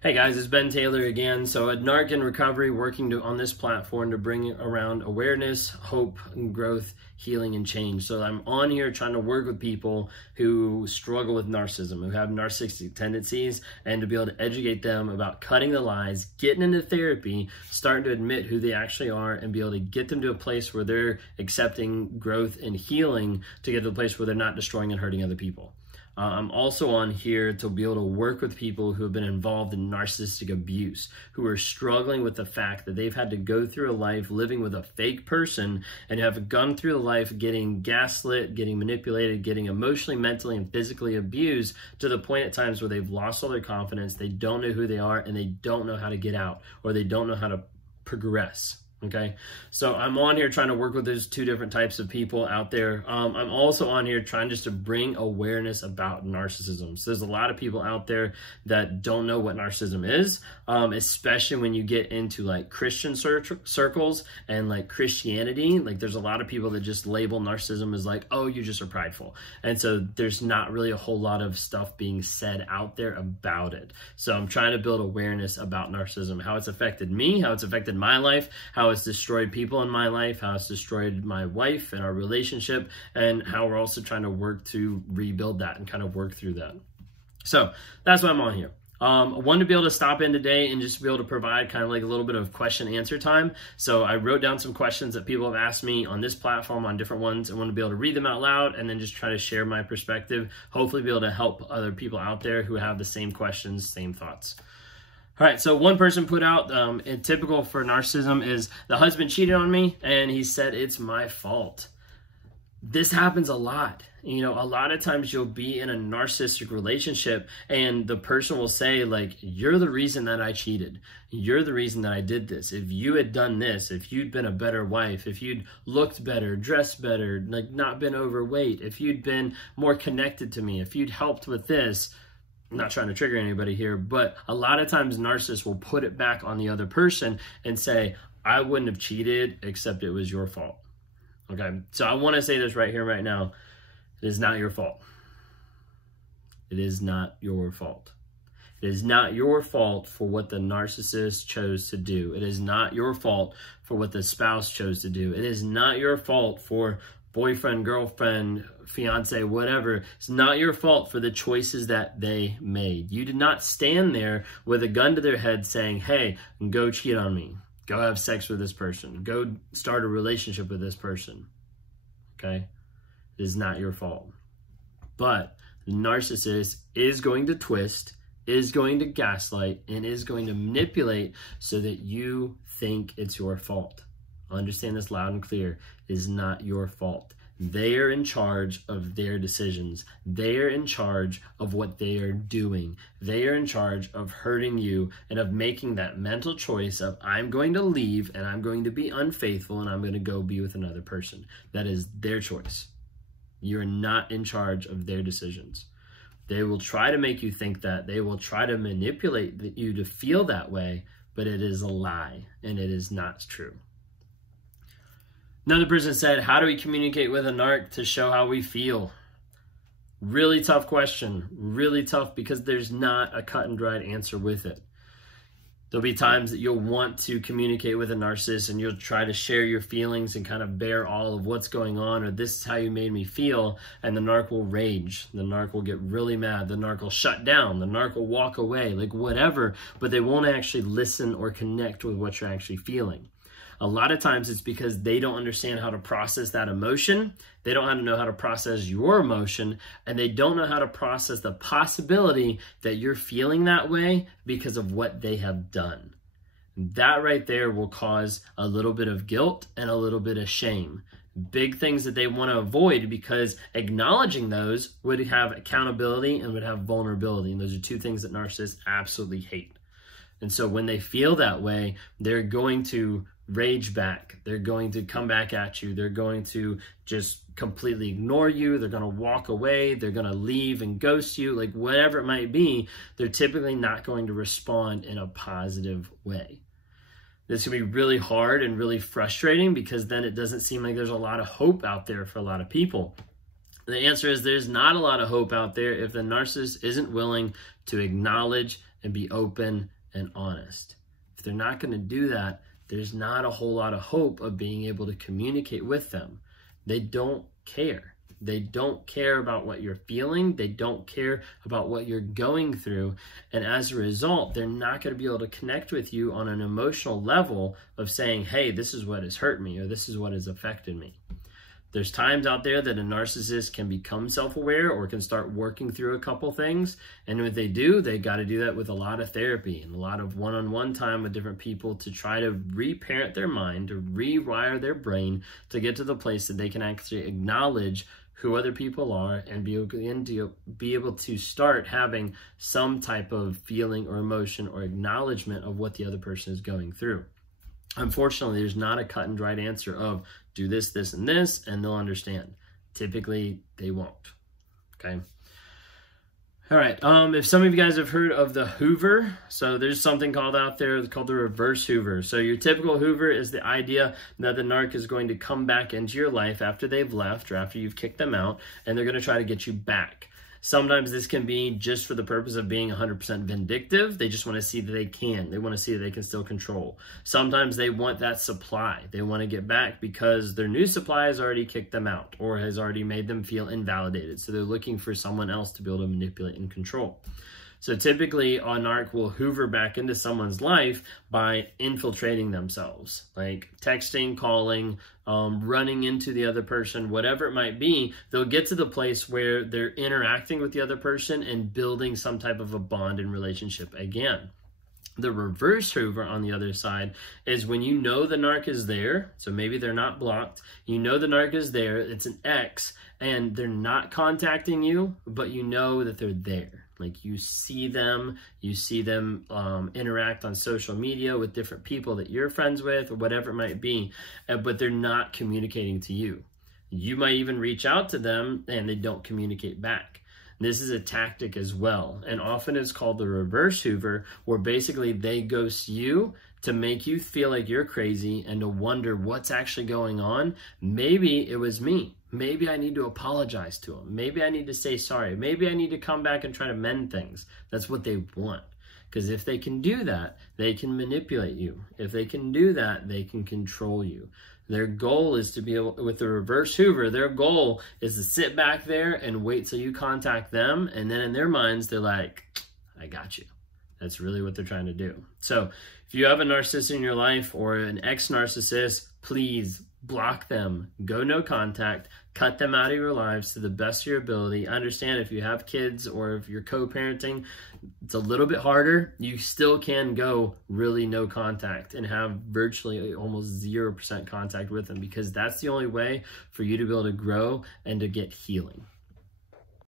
Hey guys, it's Ben Taylor again. So at Narc in Recovery, working on this platform to bring around awareness, hope, and growth, healing, and change. So I'm on here trying to work with people who struggle with narcissism, who have narcissistic tendencies, and to be able to educate them about cutting the lies, getting into therapy, starting to admit who they actually are, and be able to get them to a place where they're accepting growth and healing to get to a place where they're not destroying and hurting other people. I'm also on here to be able to work with people who have been involved in narcissistic abuse, who are struggling with the fact that they've had to go through a life living with a fake person and have gone through a life getting gaslit, getting manipulated, getting emotionally, mentally, and physically abused to the point at times where they've lost all their confidence, they don't know who they are, and they don't know how to get out, or they don't know how to progress. Okay, so I'm on here trying to work with those two different types of people out there. I'm also on here trying just to bring awareness about narcissism. So there's a lot of people out there that don't know what narcissism is, especially when you get into like Christian circles and like Christianity. Like there's a lot of people that just label narcissism as like, oh, you just are prideful. And so there's not really a whole lot of stuff being said out there about it. So I'm trying to build awareness about narcissism, how it's affected me, how it's affected my life, how it's destroyed people in my life, how it's destroyed my wife and our relationship, and how we're also trying to work to rebuild that and kind of work through that. So that's why I'm on here. I wanted to be able to stop in today and just be able to provide kind of like a little bit of question answer time. So I wrote down some questions that people have asked me on this platform, on different ones. I want to be able to read them out loud and then just try to share my perspective, hopefully be able to help other people out there who have the same questions, same thoughts. All right, so one person put out, typical for narcissism is the husband cheated on me and he said it's my fault. This happens a lot. You know, a lot of times you'll be in a narcissistic relationship and the person will say like, you're the reason that I cheated. You're the reason that I did this. If you had done this, if you'd been a better wife, if you'd looked better, dressed better, like not been overweight, if you'd been more connected to me, if you'd helped with this. I'm not trying to trigger anybody here, but a lot of times narcissists will put it back on the other person and say, I wouldn't have cheated except it was your fault. Okay, so I want to say this right here, right now. It is not your fault. It is not your fault. It is not your fault for what the narcissist chose to do. It is not your fault for what the spouse chose to do. It is not your fault for boyfriend, girlfriend, fiance, whatever. It's not your fault for the choices that they made. You did not stand there with a gun to their head saying, hey, go cheat on me. Go have sex with this person. Go start a relationship with this person. Okay? It is not your fault. But the narcissist is going to twist, is going to gaslight, and is going to manipulate so that you think it's your fault. Understand this loud and clear. It is not your fault. They are in charge of their decisions. They are in charge of what they are doing. They are in charge of hurting you and of making that mental choice of I'm going to leave and I'm going to be unfaithful and I'm going to go be with another person. That is their choice. You're not in charge of their decisions. They will try to make you think that. They will try to manipulate you to feel that way, but it is a lie and it is not true. Another person said, how do we communicate with a narc to show how we feel? Really tough question. Really tough because there's not a cut and dried answer with it. There'll be times that you'll want to communicate with a narcissist and you'll try to share your feelings and kind of bear all of what's going on, or this is how you made me feel, and the narc will rage. The narc will get really mad. The narc will shut down. The narc will walk away, like whatever, but they won't actually listen or connect with what you're actually feeling. A lot of times it's because they don't understand how to process that emotion. They don't know how to process your emotion, and they don't know how to process the possibility that you're feeling that way because of what they have done. That right there will cause a little bit of guilt and a little bit of shame. Big things that they want to avoid, because acknowledging those would have accountability and would have vulnerability. And those are two things that narcissists absolutely hate. And so when they feel that way, they're going to rage back. They're going to come back at you. They're going to just completely ignore you. They're going to walk away. They're going to leave and ghost you, like whatever it might be. They're typically not going to respond in a positive way. This can be really hard and really frustrating because then it doesn't seem like there's a lot of hope out there for a lot of people. The answer is there's not a lot of hope out there if the narcissist isn't willing to acknowledge and be open and honest. If they're not going to do that, there's not a whole lot of hope of being able to communicate with them. They don't care. They don't care about what you're feeling. They don't care about what you're going through. And as a result, they're not going to be able to connect with you on an emotional level of saying, hey, this is what has hurt me, or this is what has affected me. There's times out there that a narcissist can become self-aware or can start working through a couple things. And when they do, they got to do that with a lot of therapy and a lot of one-on-one time with different people to try to reparent their mind, to rewire their brain, to get to the place that they can actually acknowledge who other people are and be able to start having some type of feeling or emotion or acknowledgement of what the other person is going through. Unfortunately, there's not a cut and dried answer of do this, this, and this, and they'll understand. Typically, they won't. Okay. All right. If some of you guys have heard of the Hoover, so there's something called out there called the Reverse Hoover. So your typical Hoover is the idea that the narc is going to come back into your life after they've left or after you've kicked them out, and they're going to try to get you back. Sometimes this can be just for the purpose of being 100% vindictive. They just want to see that they can. They want to see that they can still control. Sometimes they want that supply. They want to get back because their new supply has already kicked them out or has already made them feel invalidated. So they're looking for someone else to be able to manipulate and control. So typically, a narc will hoover back into someone's life by infiltrating themselves, like texting, calling, running into the other person, whatever it might be. They'll get to the place where they're interacting with the other person and building some type of a bond and relationship again. The reverse Hoover on the other side is when you know the narc is there, so maybe they're not blocked, you know the narc is there, it's an ex, and they're not contacting you, but you know that they're there. Like you see them interact on social media with different people that you're friends with or whatever it might be, but they're not communicating to you. You might even reach out to them and they don't communicate back. This is a tactic as well, and often it's called the reverse Hoover, where basically they ghost you to make you feel like you're crazy and to wonder what's actually going on. Maybe it was me. Maybe I need to apologize to them. Maybe I need to say sorry. Maybe I need to come back and try to mend things. That's what they want. Because if they can do that, they can manipulate you. If they can do that, they can control you. Their goal is to be able, with the reverse Hoover, their goal is to sit back there and wait till you contact them. And then in their minds, they're like, I got you. That's really what they're trying to do. So if you have a narcissist in your life or an ex-narcissist, please block them, go no contact, cut them out of your lives to the best of your ability. Understand if you have kids or if you're co-parenting, it's a little bit harder. You still can go really no contact and have virtually almost 0% contact with them, because that's the only way for you to be able to grow and to get healing.